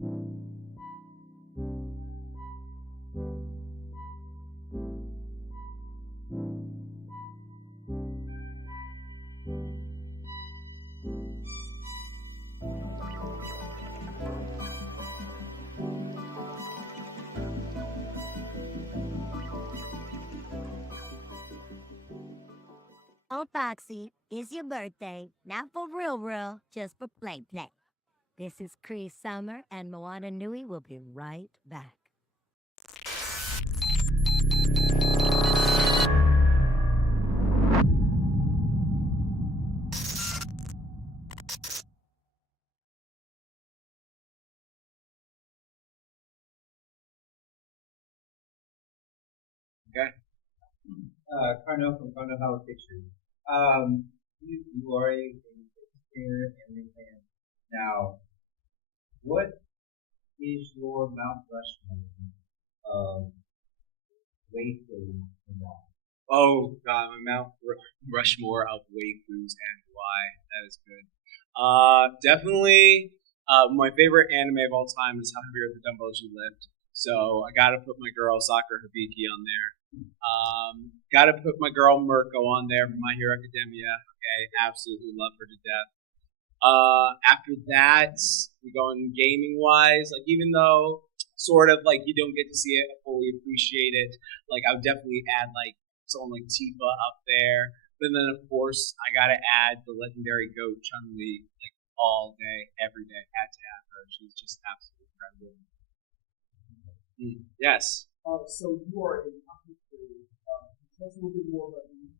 Oh, Foxy, it's your birthday. Not for real, just for play. This is Cree Summer, and Moana Nui will be right back. Okay. Carnell from Carnell Howard Pictures. You are a trainer and a fan. Now, what is your Mount Rushmore of waifus and why? Oh God, my Mount Rushmore of waifus and why. That is good. Definitely. My favorite anime of all time is How Heavy Are the Dumbbells You Lift. So I gotta put my girl Sakura Hibiki on there. Gotta put my girl Mirko on there from My Hero Academia. Okay, absolutely love her to death. After that, we go in gaming wise. Like, even though sort of like you don't get to see it, fully appreciate it. Like, I would definitely add like someone like Tifa up there. But then of course I gotta add the legendary GOAT Chun-Li, like all day, every day. Had to have her. She's just absolutely incredible. Yes. So you are a content creator. Tell us a little bit more about you.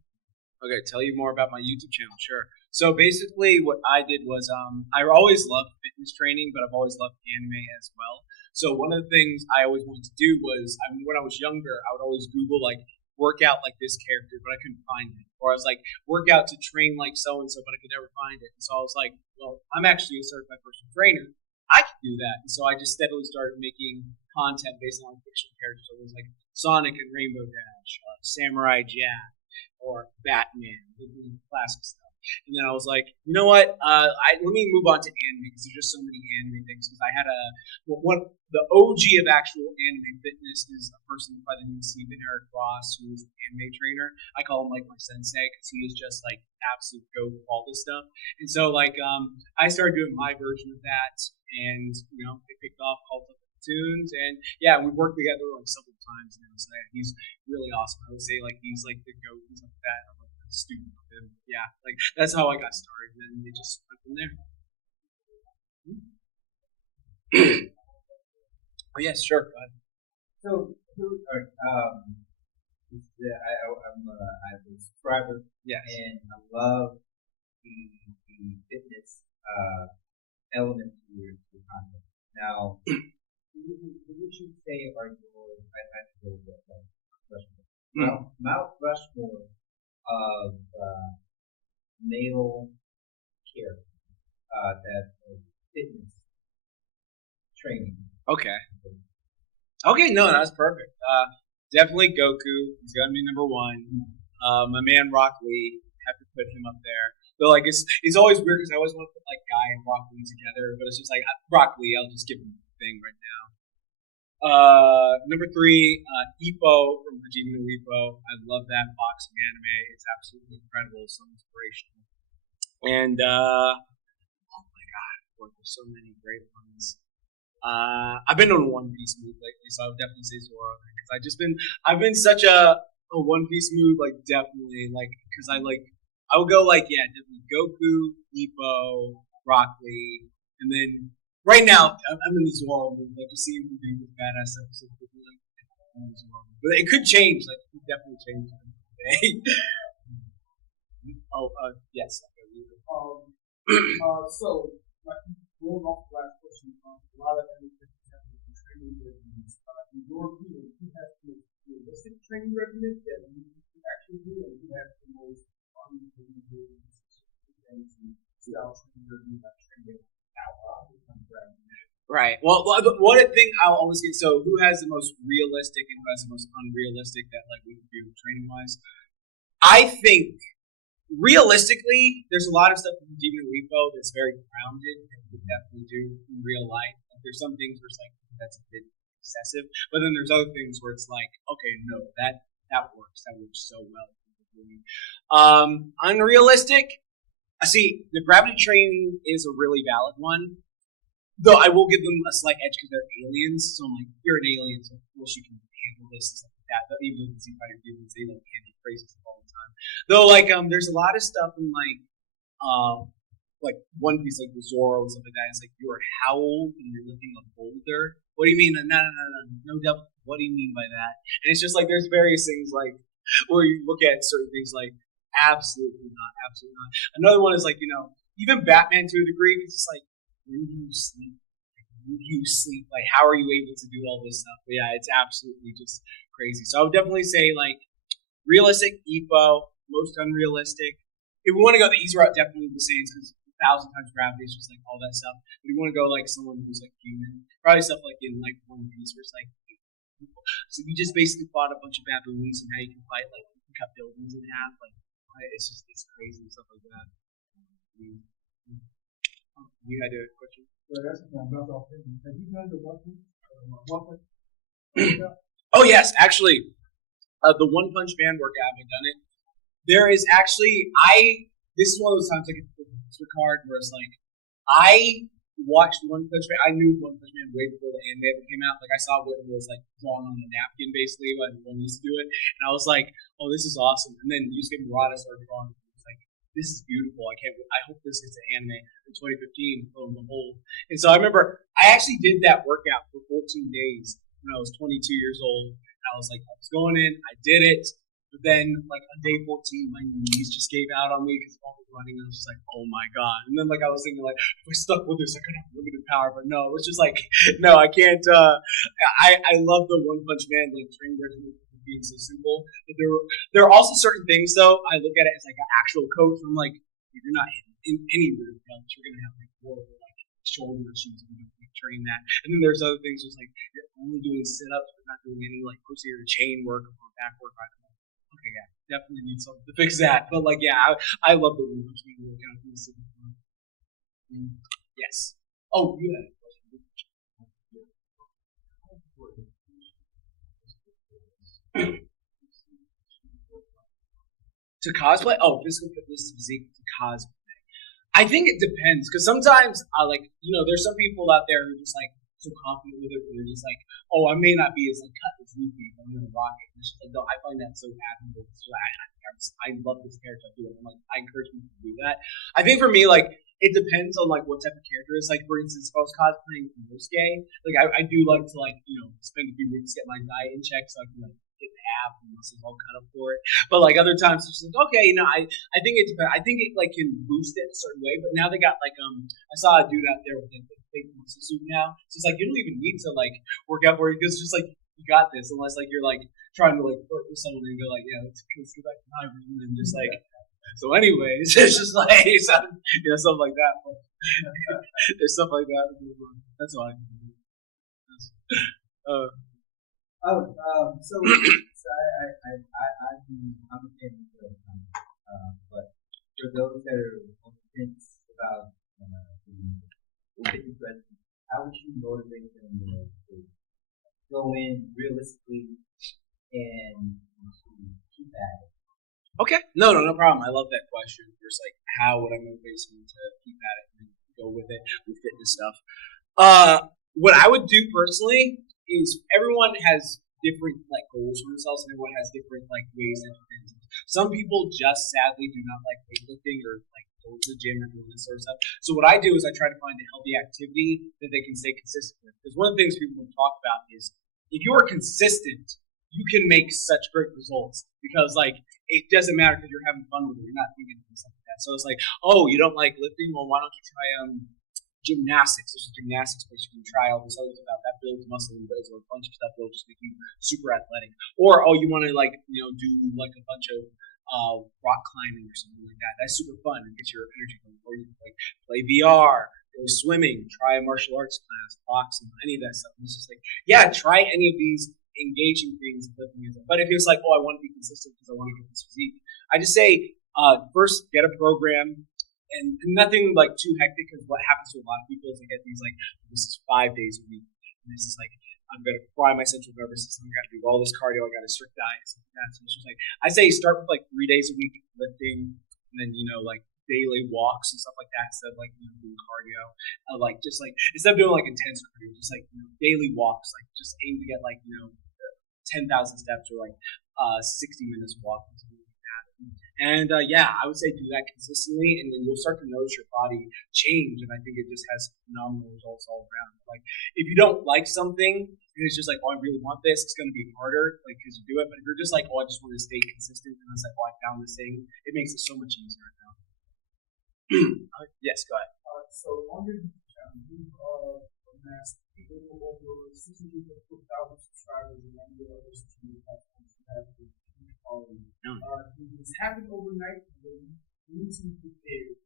Okay, tell you more about my YouTube channel, sure. So basically what I did was I always loved fitness training, but I've always loved anime as well. So one of the things I always wanted to do was, when I was younger, I would always Google like workout like this character, but I couldn't find it. Or I was like, workout to train like so-and-so, but I could never find it. And so I was like, well, I'm actually a certified personal trainer. I could do that. And so I just steadily started making content based on fictional characters. So it was like Sonic and Rainbow Dash, Samurai Jack, or Batman, the classic stuff. And then I was like, you know what? Let me move on to anime because there's just so many anime things. Because I had the OG of actual anime fitness is a person by the name of Stephen Eric Ross, who is an anime trainer. I call him like my sensei because he is just like absolute goat with all this stuff. And so like I started doing my version of that, and it picked off, called up tunes, and yeah, we worked together like several times now. So he's really awesome. I would say like he's like the goat and stuff like that. I'm like a student of him. Yeah, like that's how I got started, and then it just went from there. Oh yes, sure. Go ahead. So, I'm a subscriber. Yes. And I love the fitness element to your content. Now, what would you say are your Mount Rushmore of male characters that fitness training? Okay. Okay, no, that's perfect. Definitely Goku. He's gonna be number one. My man Rock Lee, have to put him up there. Though like it's always weird because I always want to put like Guy and Rock Lee together, but it's just like Rock Lee. I'll just give him the thing right now. Number 3, Ippo from Hajime no Ippo. I love that boxing anime. It's absolutely incredible, so inspirational. And oh my god, there's so many great ones. I've been on a One Piece mood lately, so I would definitely say Zoro because I've been such a One Piece mood, like definitely like because I would go like definitely Goku, Ippo, Rock Lee, and then. Right now, I'm in the Zoro mood. Like, you see him do this badass episode. But it could change. Like, it could definitely change today. Yes. So, like, going off the last question, a lot of MFs have training regimens. In your opinion, who has the most realistic training regimen that you actually do, and who has the most unrealistic style training regimen that training out? Right. Well, one thing I'll always get. So, who has the most realistic and who has the most unrealistic that like we can do training wise? I think realistically, there's a lot of stuff in Hajime no Ippo that's very grounded and we definitely do in real life. There's some things where it's like, that's a bit excessive. But then there's other things where it's like, okay, no, that works. That works so well. Unrealistic. See, the gravity training is a really valid one. Though I will give them a slight edge because they're aliens. So I'm like, you're an alien, so of course you can handle this and stuff like that. But even though the Z-Fighter humans, they like handle crazy stuff all the time. Though, like, there's a lot of stuff in like One Piece, like the Zoro and stuff like that. It's like you're howled and you're lifting a boulder. What do you mean? No doubt. What do you mean by that? And it's just like there's various things like where you look at certain things like absolutely not. Another one is like, even Batman to a degree. It's just like, when do you sleep? Like, how are you able to do all this stuff? But yeah, it's absolutely just crazy. So I would definitely say, like, realistic, Ippo, most unrealistic. If we want to go the easy route, definitely the Saiyans, because 1,000 times gravity is just like all that stuff. But if you want to go like someone who's like human, probably stuff like in like One Piece, where it's like, so you just basically fought a bunch of baboons and how you can fight, like, you can cut buildings in half. Like, it's crazy and stuff like that. You had a question? Have you done the One Oh, yes, actually. The One Punch Man workout, I've done it. There is actually, this is one of those times I get the card where it's like, I watched One Punch Man. I knew One Punch Man way before the anime ever came out. Like, I saw what it was like drawn on a napkin, basically, when one used to do it. And I was like, oh, this is awesome. And then Yusuke Murata started drawing it. This is beautiful. I hope this gets an anime in 2015, lo and behold. And so I remember I actually did that workout for 14 days when I was 22 years old. And I was like, I was going in, I did it. But then, like, on day 14, my knees just gave out on me because all the running, and I was just like, oh my God. And then, like, I was thinking, like, if I stuck with this, I could have limited power. But no, it was just like, no, I can't. I love the One Punch Man, like, training regimen being so simple. But there are also certain things, though, I look at it as like an actual coach. I'm like, if you're not in any room, you're going to have like more like shoulder issues and like, train that. And then there's other things, just like you're only doing sit-ups, but not doing any like posterior chain work or back work. Okay, yeah, definitely need something to fix that. But like, yeah, I love the room between workout. Yes. Oh, you had a question. To cosplay? Oh, physical fitness physique to cosplay. I think it depends, because sometimes, there's some people out there who are just like so confident with it, but they're just like, oh, I may not be as like cut as Luffy, but I'm gonna rock it. And it's just like, no, I find that so admirable. So I love this character. I do it. I'm like, I encourage people to do that. I think for me, like, it depends on like what type of character it is. Like, for instance, if I was cosplaying Inosuke, like I do like to like spend a few weeks to get my diet in check so I can like get the ab and muscles all cut up for it. But like other times it's just like, okay, I think it depends. I think it like can boost it a certain way. But now they got like I saw a dude out there with like the fake muscle suit now. So it's like you don't even need to like work out for it because it's just like you got this, unless like you're like trying to like flirt with someone and go like, yeah, let's go back to my room and just like. So anyways, it's just like stuff like that. But there's stuff like that. That's all I can do. I'm a fan of but for those that are on the fence about the fitness regimen, how would you motivate them to go in realistically and keep at it? Okay. No problem. I love that question. Just like, how would I motivate someone to keep at it and go with it with fitness stuff? What I would do personally is everyone has different like goals for themselves, and everyone has different like ways to do things. Some people just sadly do not like weightlifting or like go to the gym or doing this sort of stuff. So what I do is I try to find a healthy activity that they can stay consistent with. Because one of the things people talk about is if you are consistent, you can make such great results because like it doesn't matter because you're having fun with it. You're not thinking of something like that. So it's like, oh, you don't like lifting? Well, why don't you try gymnastics? There's a gymnastics place you can try all this other stuff. That builds muscle and builds a bunch of stuff that'll just make you super athletic. Or you want to like do like a bunch of rock climbing or something like that. That's super fun and gets your energy going. Or you can like play VR, go swimming, try a martial arts class, boxing, any of that stuff. And it's just like, yeah, try any of these engaging things. But if it's like, oh, I want to be consistent because I want to get this physique, I just say first get a program, and nothing like too hectic, because what happens to a lot of people is they get these like, this is 5 days a week, and this is like, I'm gonna fry my central nervous system. I gotta do all this cardio. I gotta strict diet, stuff like that. So it's just like, I say start with like 3 days a week lifting, and then like daily walks and stuff like that, instead of like doing cardio. Like just like instead of doing like intense cardio, just like daily walks. Like just aim to get like 10,000 steps or like 60 minutes walking. And I would say do that consistently, and then you'll start to notice your body change. And I think it just has phenomenal results all around. Like if you don't like something, and it's just like, oh, I really want this, it's going to be harder, like because you do it. But if you're just like, oh, I just want to stay consistent, and it's like, oh, I found this thing, it makes it so much easier now. Yes, go ahead. So on your channel, you've amassed people over 600,000 subscribers, and then the other 600 platforms you have. This happened overnight. You need to prepare.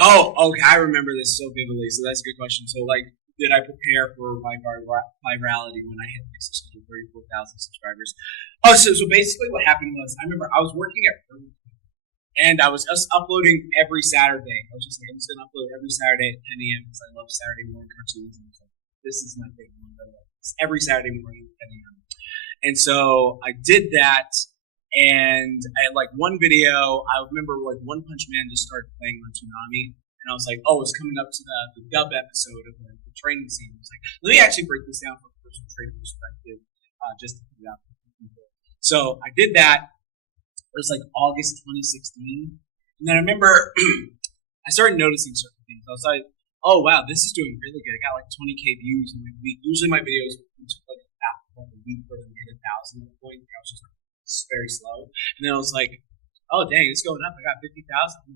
Oh, okay. I remember this so vividly. So that's a good question. So, like, did I prepare for my virality when I hit like 634,000 subscribers? Oh, so basically what happened was, I remember I was working at Burger King, and I was just uploading every Saturday. I was just like, I'm just going to upload every Saturday at 10 a.m. because I love Saturday morning cartoons. And I was like, this is my thing. Every Saturday morning at 10 a.m. And so I did that, and I had like one video. I remember like One Punch Man just started playing on Toonami, and I was like, oh, it's coming up to the dub episode of the training scene. I was like, let me actually break this down from a personal training perspective, just to put it out for people. So I did that. It was like August 2016, and then I remember I started noticing certain things. I was like, oh wow, this is doing really good. I got like 20K views in a week. Usually my videos took like a week for them to hit 1,000 at the point. I was just like, this is very slow. And then I was like, oh dang, it's going up. I got 50,000.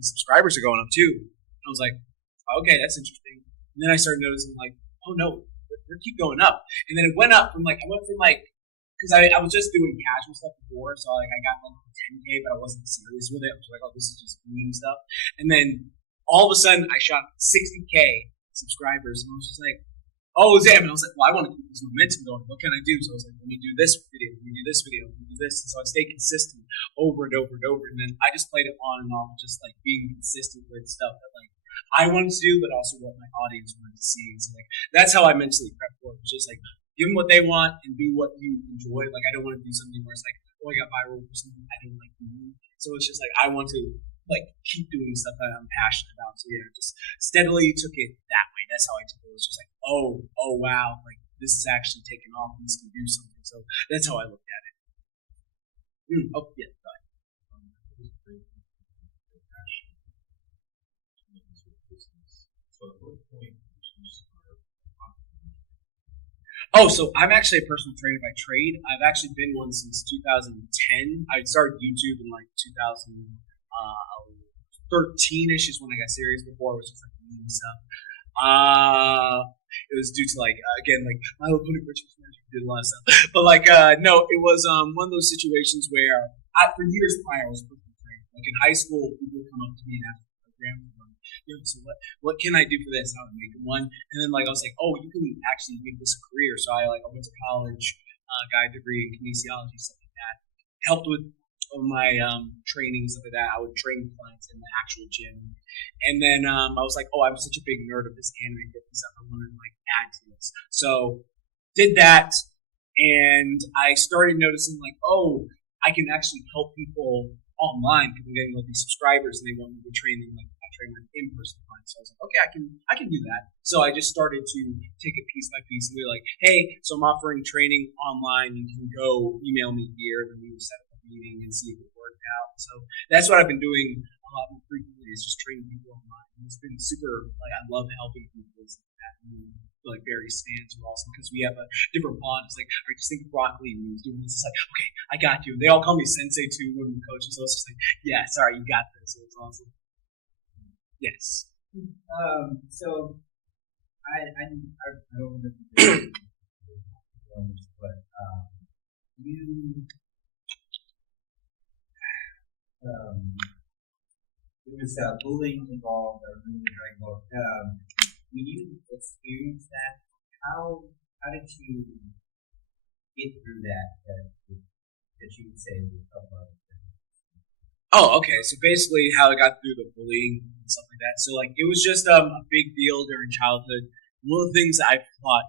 Subscribers are going up too. And I was like, okay, that's interesting. And then I started noticing like, oh no, they keep going up. And then it went up from like, because I was just doing casual stuff before, so like I got like 10K, but I wasn't serious with it. I was like, oh, this is just meme stuff. And then all of a sudden, I shot 60K subscribers, and I was just like, oh, damn. And I was like, well, I want to keep this momentum going. What can I do? So I was like, let me do this video, let me do this video, let me do this. And so I stayed consistent over and over and over. And then I just played it on and off, just like being consistent with stuff that like I wanted to do, but also what my audience wanted to see. And so like that's how I mentally prep for it. It's just like give them what they want and do what you enjoy. Like I don't want to do something where it's like, oh, I got viral for something I don't like doing. So it's just like I want to like keep doing stuff that I'm passionate about. So yeah, just steadily took it that way. That's how I took it. It was just like, oh wow, like this is actually taking off and this can do something. So that's how I looked at it. Oh yeah, go ahead. So at what point did you start? Oh, so I'm actually a personal trainer by trade. I've actually been one since 2010. I started YouTube in like 2013-ish is when I got serious. Before it was just like meme stuff. It was due to like again like my whole opponent Richard did a lot of stuff, but like no, it was one of those situations where for years prior I was personal trainer. Like in high school, people would come up to me and ask the program, so what can I do for this? How to make one, and then like I was like, oh, you can actually make this a career. So I went to college, got a degree in kinesiology, stuff like that. Helped with my training, stuff like that. I would train clients in the actual gym, and then I was like, oh, I'm such a big nerd of this anime fitness stuff. I wanted to like add to this, so did that, and I started noticing like, oh, I can actually help people online because I'm getting all these subscribers, and they want me to train them like I train my in-person clients. So I was like, okay, I can do that. So I just started to take it piece by piece and be like, hey, so I'm offering training online. You can go email me here, then we will set up a meeting and see if it worked out. So that's what I've been doing a lot more frequently is just training people online. And it's been super, like, I love helping people with that. And, like, various fans are awesome because we have a different bond. It's like, I just think broccoli when he's doing this. It's like, okay, I got you. They all call me sensei too when we coach. So it's just like, yeah, sorry, you got this. So it's awesome. Yes. So I don't know if you but you there was bullying involved. I remember Dragon Ball. When you experienced that, how did you get through that you would say was Oh, okay. So basically, how I got through the bullying and stuff like that. So like, it was just a big deal during childhood. One of the things that I thought,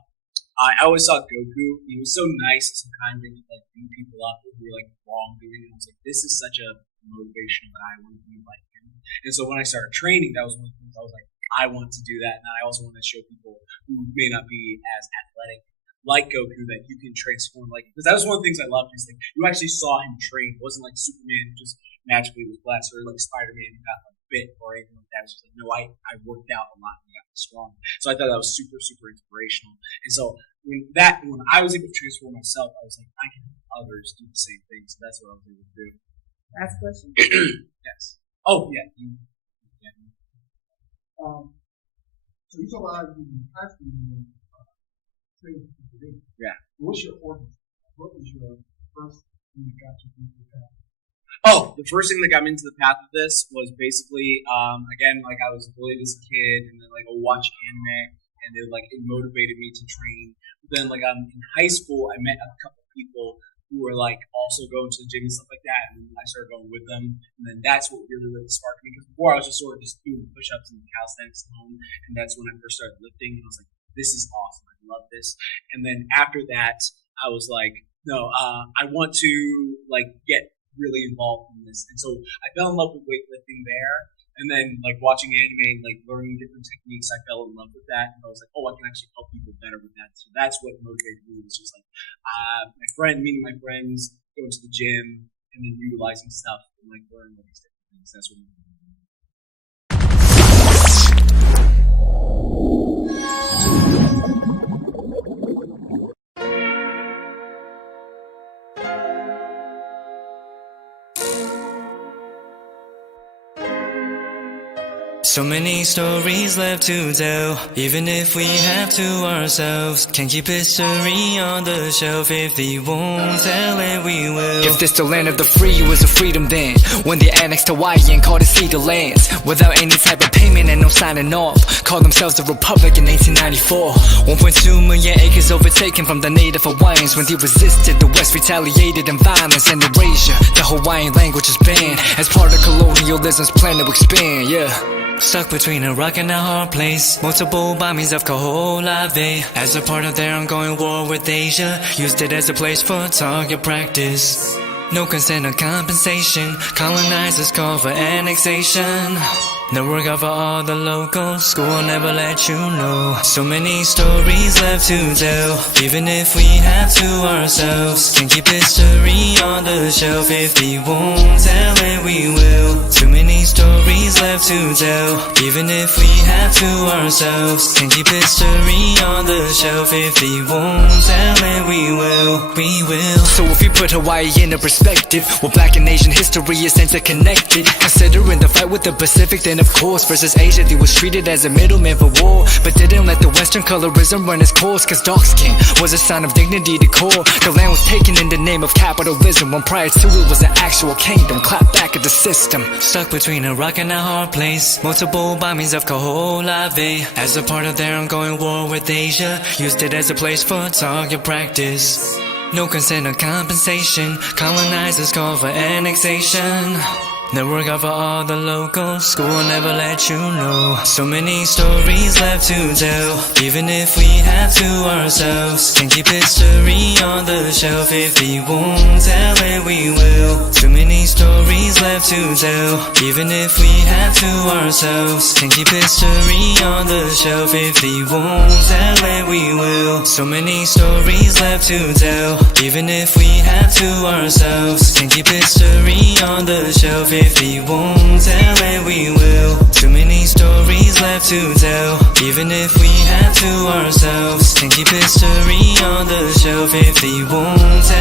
I always saw Goku. He was so nice and so kind that he like beat people up who were like wrongdoing. And I was like, this is such a motivation that I want to be like him. And so when I started training, that was one of the things I was like, I want to do that, and I also want to show people who may not be as athletic like Goku that you can transform. Like, because that was one of the things I loved. Is like you actually saw him train. It wasn't like Superman just magically was blessed, or like Spider-Man got like bit or anything like that. It was just like, no, I worked out a lot and got strong. So I thought that was super, super inspirational. And so when I was able to transform myself, I was like, I can help others do the same thing. So that's what I was able to do. Last question. Yes. Oh yeah. So you talk about the high school training today. Yeah. What's your origin? What was your first thing that got you into the path? Oh, the first thing that got me into the path of this was basically, again, like I was bullied as a kid, and then like I would watch anime, and it motivated me to train. But then like in high school, I met a couple people who were like also going to the gym and stuff like that, and then I started going with them, and then that's what really sparked me. Because before I was just sort of just doing push-ups and calisthenics at home, and that's when I first started lifting, and I was like, this is awesome, I love this. And then after that, I was like, no, I want to like get really involved in this, and so I fell in love with weightlifting there. And then, like, watching anime and, like, learning different techniques, I fell in love with that. And I was like, oh, I can actually help people better with that. So that's what motivated me. It was just like, meeting my friends, going to the gym, and then utilizing stuff and, like, learning all these different things. That's what motivated me. So many stories left to tell, even if we have to ourselves. Can keep history on the shelf. If we won't tell it, we will. If this the land of the free, it was a freedom then. When they annexed Hawaii and called it Cedar Lands, without any type of payment and no signing off, called themselves the Republic in 1894. 1.2 million acres overtaken from the native Hawaiians. When they resisted, the West retaliated in violence and erasure. The Hawaiian language is banned as part of colonialism's plan to expand, yeah. Stuck between a rock and a hard place. Multiple bombings of Kaho'olawe as a part of their ongoing war with Asia. Used it as a place for target practice. No consent or compensation. Colonizers call for annexation. No work out for all the locals. School will never let you know. So many stories left to tell, even if we have to ourselves. Can keep history on the shelf. If we won't tell it, we will. Too many stories left to tell, even if we have to ourselves. Can keep history on the shelf. If we won't tell it, we will. We will. So if we put Hawaii into perspective, well, Black and Asian history is interconnected. Considering the fight with the Pacific, then of course, versus Asia, they was treated as a middleman for war, but didn't let the Western colorism run its course, cause dark skin was a sign of dignity to core. The land was taken in the name of capitalism, when prior to it was an actual kingdom. Clap back at the system. Stuck between a rock and a hard place. Multiple bombings of Kaho'olawe as a part of their ongoing war with Asia. Used it as a place for target practice. No consent or compensation. Colonizers call for annexation. No work out for all the locals. School will never let you know. So many stories left to tell, even if we have to ourselves. Can keep history on the shelf. If we won't tell it, we will. Too many stories left to tell, even if we have to ourselves. Can keep history on the shelf. If we won't tell it, we will. So many stories left to tell, even if we have to ourselves. Can keep history on the shelf. If we won't tell it, we will. Too many stories left to tell, even if we have to ourselves. Can keep history on the shelf. If we won't tell